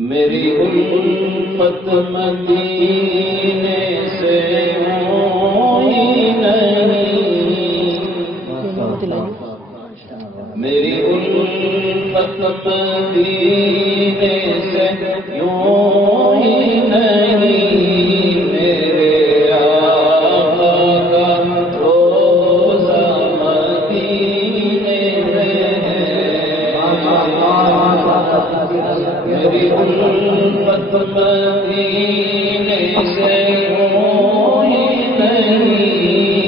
میری الفت مدینے سے ہوئی نہیں، میری الفت مدینے سے یوں ہی نہیں، میرے آقا کا روزہ مدینے میں ہے، میری الفت مدینے سے یوں ہی نہیں،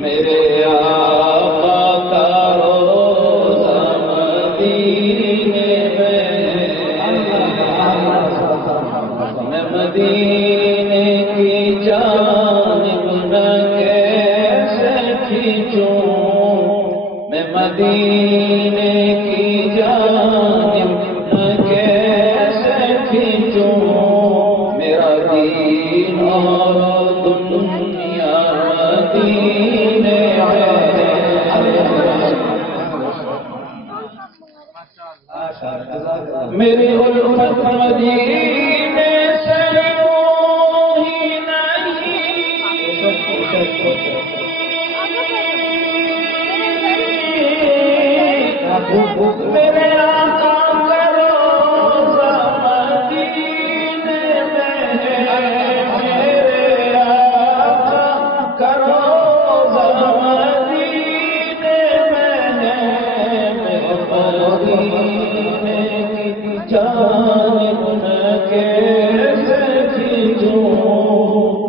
میرے آقا کا روزہ مدینے میں ہے، میں مدینے کی جانب نہ کیسے کھینچوں، میں مدینے کی جانب نہ کیسے کھینچوں، میرا دین اور دنیا مدینے ہے، میری الفت مدینے سے یوں ہی نہیں، میرے آقا کا روزہ مدینے میں ہے، میرے آقا کا روزہ مدینے میں ہے، میں مدینے کی جانب نہ کیسے کھینچوں،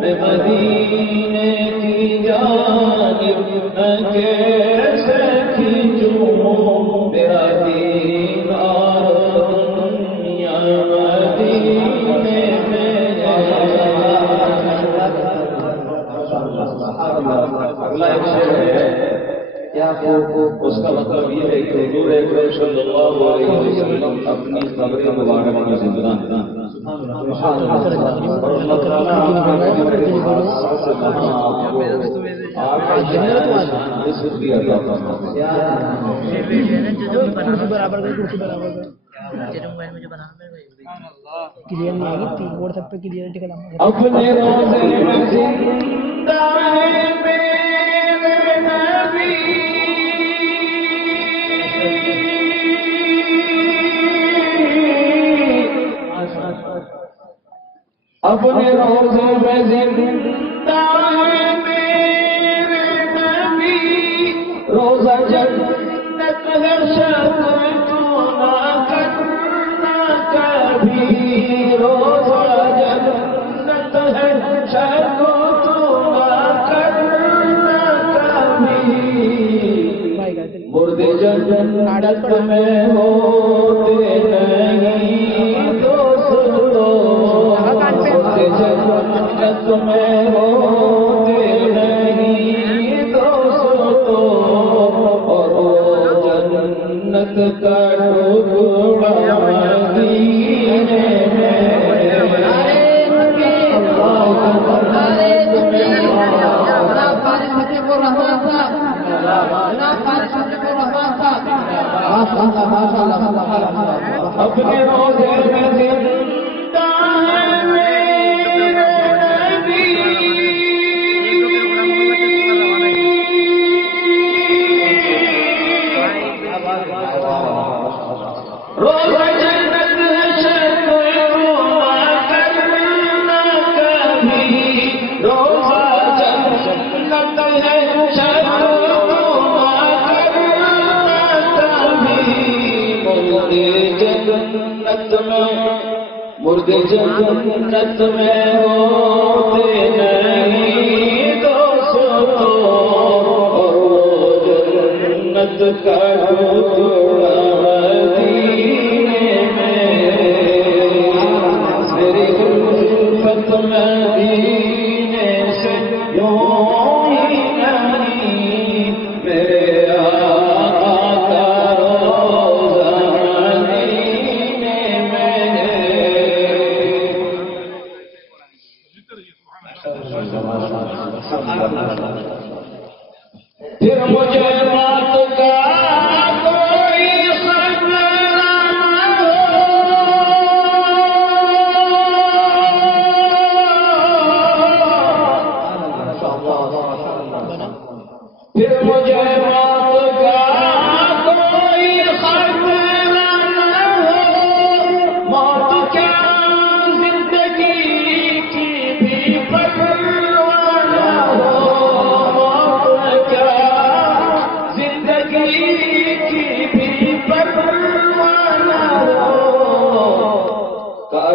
میں مدینے کی جانب نہ کیسے کھینچوں، میرا دین اور دنیا مدینے میں ہے۔ اگلا ایک شعر ہے، کیا اس کا مطلب یہ ہے کہ حضور اکرم صلی اللہ علیہ وسلم اپنی قبر مبارک میں زندہ ہیں، اور اللہ تعالیٰ آپ کے اپنے روزے میں زندہ ہے میرے نبی، اپنے روزے میں زندہ ہے میرے نبی، روزہ جنت ہے شک تو نہ کرنا کبھی، روزہ جنت ہے شک تو نہ کرنا کبھی، مردے جنت میں ہوتے نہیں دوستو، جنت میں ہوتے نہیں دوستو، اور وہ جنت کا ٹکڑا مدینے میں اپنے روزے میں زندہ ہے میرے نبی، روزہ جنت ہے شک نہ کرنا کبھی، روزہ جنت ہے شک نہ کرنا کبھی، مردے جنت میں ہوتے نہیں دوستو، اور وہ جنت کا ٹکڑا مدینے میں، میری الفت مدینے سے یوں ہی نہیں، میرے آقا کا روزہ مدینے میں ہے۔ پھر مجھے بات کا کوئی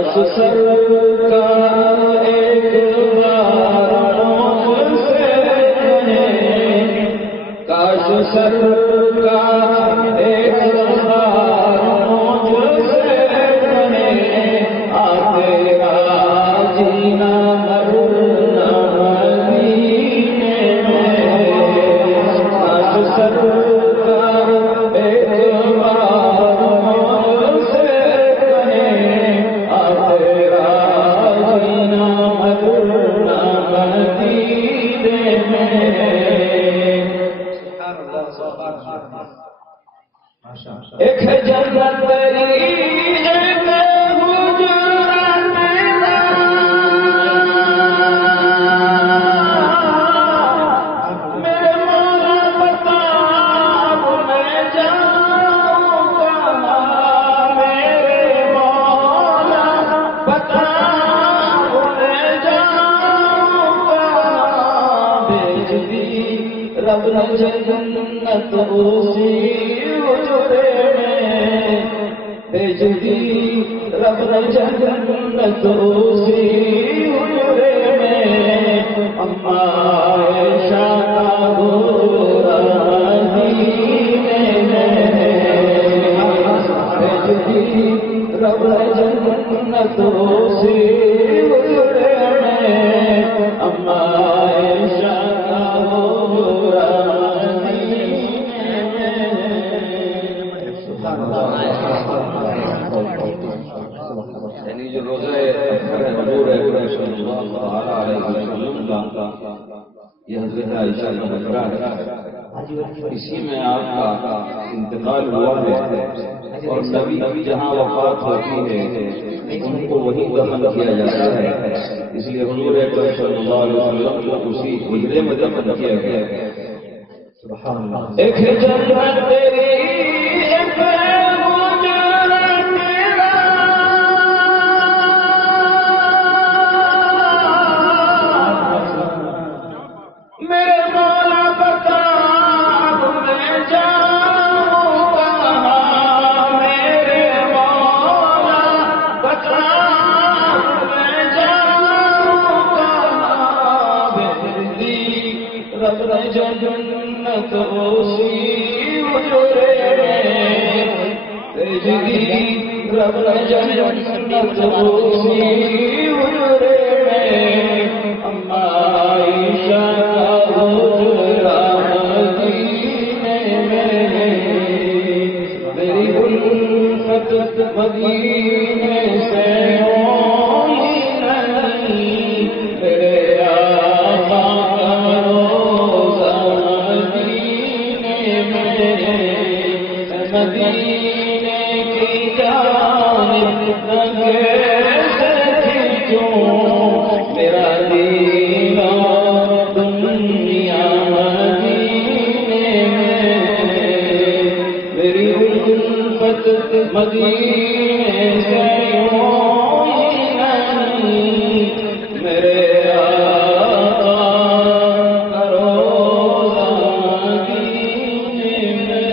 کاش سرکار ایک بار مجھ سے کہیں، کاش سرکار ایک بار مجھ سے کہیں، تیرا جینا مرنا مدینے میں، کاش سرکار ایک بار مجھ سے کہیں، تیرا جینا مرنا مدینے میں۔ ایک جنت تیری ایک حجرت میرا، میرے مولا بتا میں جاؤں کہاں، میرے مولا بتا میں جاؤں کہاں، بھیج دی رب نے جنت اسی حجرے میں، بھیج دی رب نے جنت اسی حجرے میں، اما عائشہ کا گورا مدینے میں، بھیج دی رب نے جنت اسی حجرے میں، اما عائشہ کا گورا یعنی جو روزہ حضور اکرم صلی اللہ علیہ وسلم کا یہ حضرت عائشہ کا مقبرہ ہے، اسی میں آپ کا انتقال ہوا ہے، اور نبی جہاں وفات ہوتی ہے ان کو وہی دفن کیا جاتا ہے، اس لیے حضور اکرم صلی اللہ علیہ وسلم کو اسی حجرے میں دفن کیا گیا ہے۔ ایک جنت تیری ایک جنت اسی حجرے میں، بھیج دی رب نے جنت اسی حجرے میں، اما عائشہ کا حجرہ مدینے میں، میری الفت مدینے سے ہوئی نہیں، میرے آقا مدینے کی جانب کیسے کھینچوں، میرا دین و دنیا مدینے میں، میری الفت مدینے سے ہوئی نہیں، میرے آقا کا روضہ مدینے میں۔